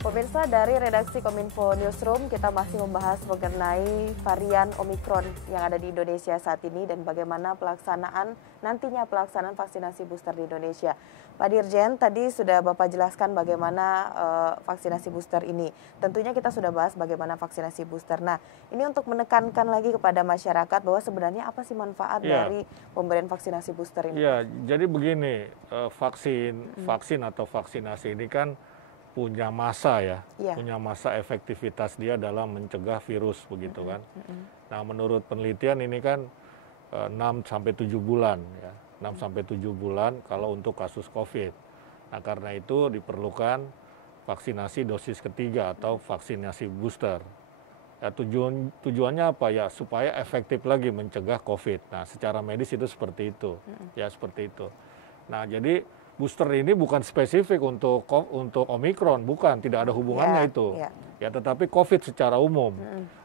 Pemirsa, dari redaksi Kominfo Newsroom, kita masih membahas mengenai varian Omikron yang ada di Indonesia saat ini dan bagaimana nantinya pelaksanaan vaksinasi booster di Indonesia. Pak Dirjen, tadi sudah Bapak jelaskan bagaimana vaksinasi booster ini. Tentunya kita sudah bahas bagaimana vaksinasi booster. Nah, ini untuk menekankan lagi kepada masyarakat bahwa sebenarnya apa sih manfaat dari pemberian vaksinasi booster ini? Ya, jadi begini, vaksin atau vaksinasi ini kan punya masa punya masa efektivitas dia dalam mencegah virus begitu kan. Nah, menurut penelitian ini kan 6-7 bulan ya, 6-7 bulan kalau untuk kasus COVID. Nah, karena itu diperlukan vaksinasi dosis ketiga atau vaksinasi booster. Ya, tujuannya apa ya? Supaya efektif lagi mencegah COVID. Nah, secara medis itu seperti itu, ya seperti itu. Nah, jadi booster ini bukan spesifik untuk Omikron, bukan, tidak ada hubungannya itu. Ya, tetapi COVID secara umum,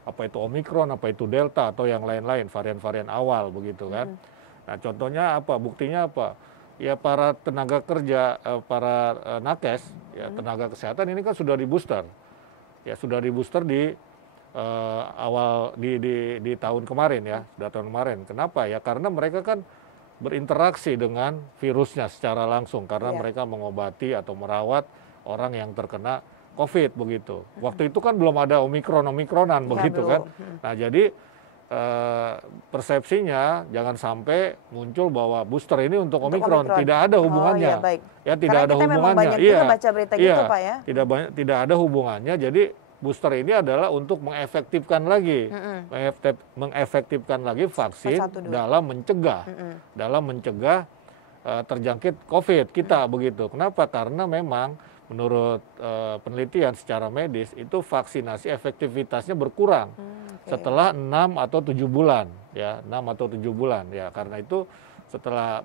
apa itu Omikron, apa itu Delta atau yang lain-lain, varian-varian awal begitu kan. Nah, contohnya apa? Buktinya apa? Ya, para tenaga kerja, para nakes, ya tenaga kesehatan ini kan sudah di booster. Ya, sudah di booster di awal di tahun kemarin ya, sudah tahun kemarin. Kenapa ya? Karena mereka kan berinteraksi dengan virusnya secara langsung karena mereka mengobati atau merawat orang yang terkena COVID begitu. Waktu itu kan belum ada Omikronan begitu kan. Nah, jadi persepsinya jangan sampai muncul bahwa booster ini untuk Omikron. Tidak ada hubungannya. Ya, tidak ada hubungannya. Iya, baca berita gitu, Pak ya. Tidak ada hubungannya. Jadi booster ini adalah untuk mengefektifkan lagi, vaksin dalam mencegah terjangkit COVID kita begitu. Kenapa? Karena memang menurut penelitian secara medis itu vaksinasi efektivitasnya berkurang setelah 6 atau 7 bulan, ya 6 atau 7 bulan, ya karena itu setelah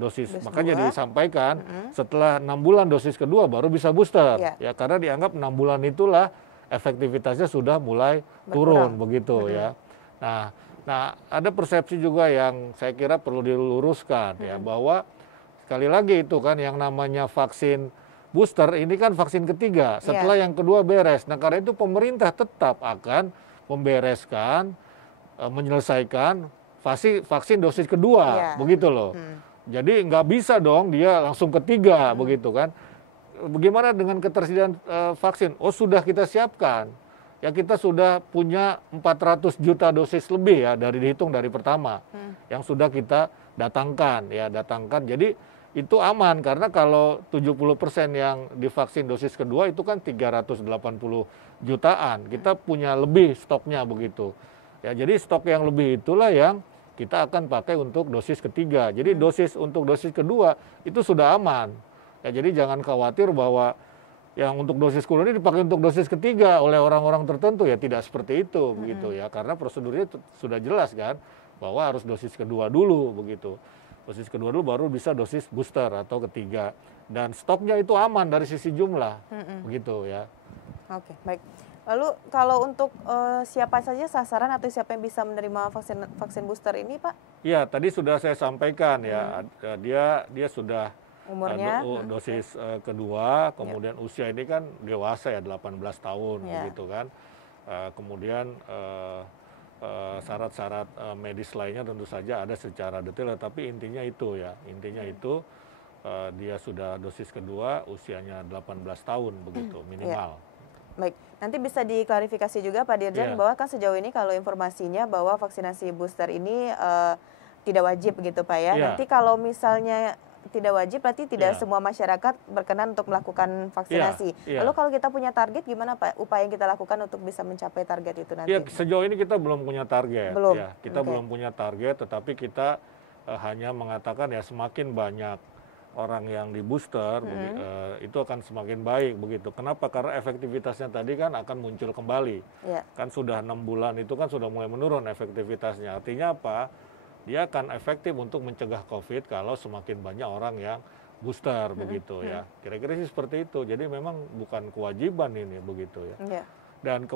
dosis makanya disampaikan setelah 6 bulan dosis kedua baru bisa booster, ya karena dianggap 6 bulan itulah efektivitasnya sudah mulai turun begitu ya. Nah, ada persepsi juga yang saya kira perlu diluruskan ya, bahwa sekali lagi itu kan yang namanya vaksin booster ini kan vaksin ketiga setelah yang kedua beres. Nah, karena itu pemerintah tetap akan membereskan, menyelesaikan vaksin dosis kedua begitu loh. Jadi nggak bisa dong dia langsung ketiga begitu kan. Bagaimana dengan ketersediaan vaksin? Oh, sudah kita siapkan. Ya, kita sudah punya 400 juta dosis lebih ya dihitung dari pertama yang sudah kita datangkan. Jadi itu aman karena kalau 70% yang divaksin dosis kedua itu kan 380 jutaan. Kita punya lebih stoknya begitu. Ya, jadi stok yang lebih itulah yang kita akan pakai untuk dosis ketiga. Jadi untuk dosis kedua itu sudah aman. Ya, jadi jangan khawatir bahwa yang untuk dosis kedua ini dipakai untuk dosis ketiga oleh orang-orang tertentu, ya tidak seperti itu begitu ya, karena prosedurnya sudah jelas kan bahwa harus dosis kedua dulu begitu. Dosis kedua dulu baru bisa dosis booster atau ketiga, dan stoknya itu aman dari sisi jumlah begitu ya. Oke, baik. Lalu kalau untuk siapa saja sasaran atau siapa yang bisa menerima vaksin booster ini, Pak? Ya, tadi sudah saya sampaikan ya, dia sudah umurnya dosis kedua, kemudian usia ini kan dewasa ya 18 tahun begitu kan. Kemudian syarat-syarat medis lainnya tentu saja ada secara detail, tapi intinya itu dia sudah dosis kedua, usianya 18 tahun begitu minimal. Baik, nanti bisa diklarifikasi juga Pak Dirjen bahwa kan sejauh ini kalau informasinya bahwa vaksinasi booster ini tidak wajib begitu Pak ya. Nanti kalau misalnya tidak wajib berarti tidak semua masyarakat berkenan untuk melakukan vaksinasi. Lalu kalau kita punya target gimana Pak upaya yang kita lakukan untuk bisa mencapai target itu nanti? Ya, sejauh ini kita belum punya target. Kita belum punya target, tetapi kita hanya mengatakan ya semakin banyak orang yang di booster itu akan semakin baik begitu. Kenapa? Karena efektivitasnya tadi kan akan muncul kembali. Kan sudah 6 bulan itu kan sudah mulai menurun efektivitasnya. Artinya apa? Dia akan efektif untuk mencegah COVID kalau semakin banyak orang yang booster begitu ya. Kira-kira sih seperti itu. Jadi memang bukan kewajiban ini begitu ya. Dan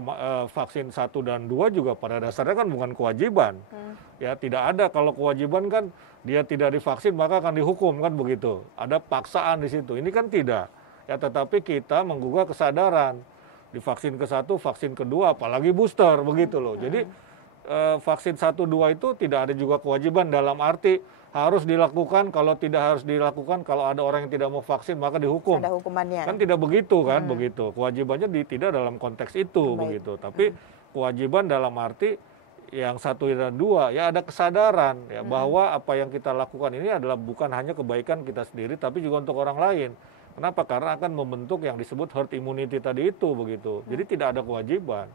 vaksin 1 dan 2 juga pada dasarnya kan bukan kewajiban. Ya, tidak ada kalau kewajiban kan dia tidak divaksin maka akan dihukum kan begitu. Ada paksaan di situ. Ini kan tidak. Ya, tetapi kita menggugah kesadaran di vaksin ke-1, vaksin kedua, apalagi booster begitu loh. Jadi vaksin 1, 2 itu tidak ada juga kewajiban dalam arti harus dilakukan, kalau tidak harus dilakukan, kalau ada orang yang tidak mau vaksin maka dihukum. Ada hukumannya. Kan tidak begitu kan, begitu. Kewajibannya tidak dalam konteks itu begitu. Tapi kewajiban dalam arti yang 1 dan 2 ya ada kesadaran ya bahwa apa yang kita lakukan ini adalah bukan hanya kebaikan kita sendiri tapi juga untuk orang lain. Kenapa? Karena akan membentuk yang disebut herd immunity tadi itu begitu. Jadi tidak ada kewajiban.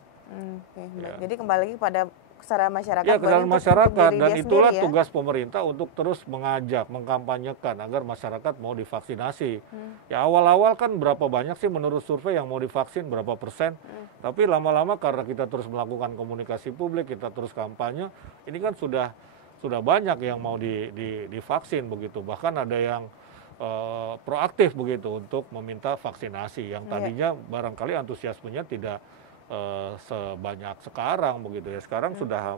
Ya. Jadi kembali lagi pada kesadaran masyarakat. Ya, kesadaran masyarakat, dan itulah sendiri, ya? tugas pemerintah untuk terus mengajak, mengkampanyekan agar masyarakat mau divaksinasi. Ya, awal-awal kan berapa banyak sih menurut survei yang mau divaksin, berapa persen. Tapi lama-lama karena kita terus melakukan komunikasi publik, kita terus kampanye, ini kan sudah banyak yang mau divaksin begitu. Bahkan ada yang proaktif begitu untuk meminta vaksinasi yang tadinya barangkali antusiasmenya tidak sebanyak sekarang begitu ya. Sekarang sudah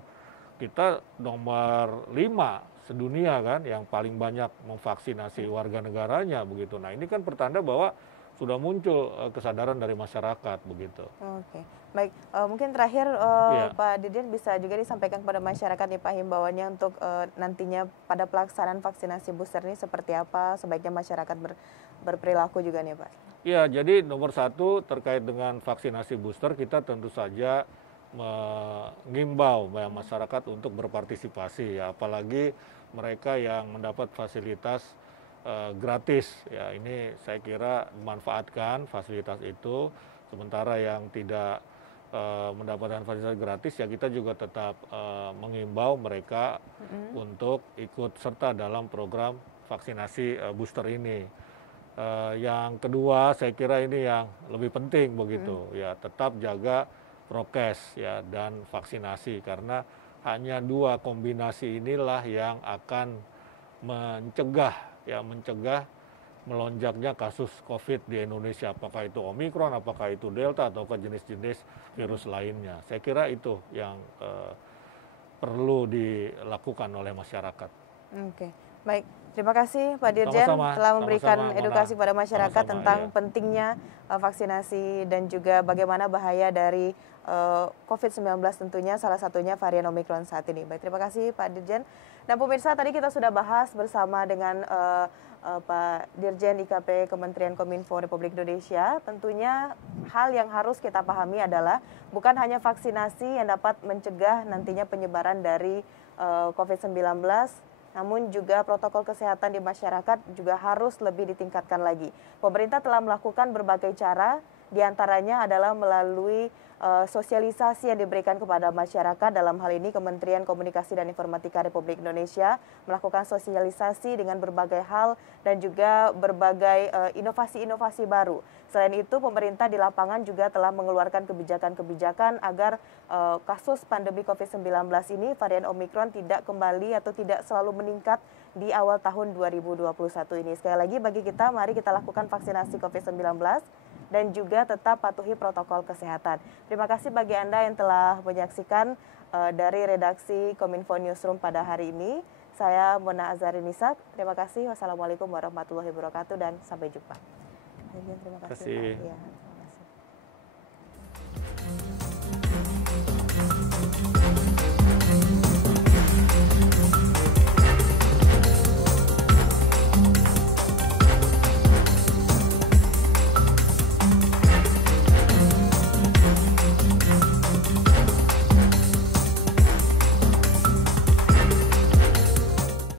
kita nomor 5 sedunia kan yang paling banyak memvaksinasi warga negaranya begitu. Nah, ini kan pertanda bahwa sudah muncul kesadaran dari masyarakat begitu. Oke, baik. Mungkin terakhir Pak Dirjen bisa juga disampaikan kepada masyarakat nih Pak himbauannya untuk nantinya pada pelaksanaan vaksinasi booster ini seperti apa sebaiknya masyarakat berperilaku juga nih Pak. Ya, jadi nomor 1 terkait dengan vaksinasi booster kita tentu saja mengimbau masyarakat untuk berpartisipasi ya, apalagi mereka yang mendapat fasilitas gratis ya, ini saya kira memanfaatkan fasilitas itu. Sementara yang tidak mendapatkan fasilitas gratis ya kita juga tetap mengimbau mereka untuk ikut serta dalam program vaksinasi booster ini. Yang kedua saya kira ini yang lebih penting begitu ya, tetap jaga prokes ya dan vaksinasi karena hanya 2 kombinasi inilah yang akan mencegah melonjaknya kasus COVID di Indonesia, apakah itu Omikron, apakah itu Delta, atau jenis-jenis virus lainnya. Saya kira itu yang perlu dilakukan oleh masyarakat. Oke, baik. Terima kasih Pak Dirjen telah memberikan edukasi pada masyarakat tentang pentingnya vaksinasi dan juga bagaimana bahaya dari COVID-19 tentunya, salah satunya varian Omikron saat ini. Baik, terima kasih Pak Dirjen. Dan pemirsa, tadi kita sudah bahas bersama dengan Pak Dirjen IKP Kementerian Kominfo Republik Indonesia. Tentunya hal yang harus kita pahami adalah bukan hanya vaksinasi yang dapat mencegah nantinya penyebaran dari COVID-19, namun juga protokol kesehatan di masyarakat juga harus lebih ditingkatkan lagi. Pemerintah telah melakukan berbagai cara, diantaranya adalah melalui sosialisasi yang diberikan kepada masyarakat. Dalam hal ini Kementerian Komunikasi dan Informatika Republik Indonesia melakukan sosialisasi dengan berbagai hal dan juga berbagai inovasi-inovasi baru. Selain itu, pemerintah di lapangan juga telah mengeluarkan kebijakan-kebijakan agar kasus pandemi COVID-19 ini, varian Omikron, tidak kembali atau tidak selalu meningkat di awal tahun 2021 ini. Sekali lagi bagi kita, mari kita lakukan vaksinasi COVID-19 dan juga tetap patuhi protokol kesehatan. Terima kasih bagi Anda yang telah menyaksikan dari redaksi Kominfo Newsroom pada hari ini. Saya Mona Azarinisa. Terima kasih. Wassalamualaikum warahmatullahi wabarakatuh dan sampai jumpa. Terima kasih.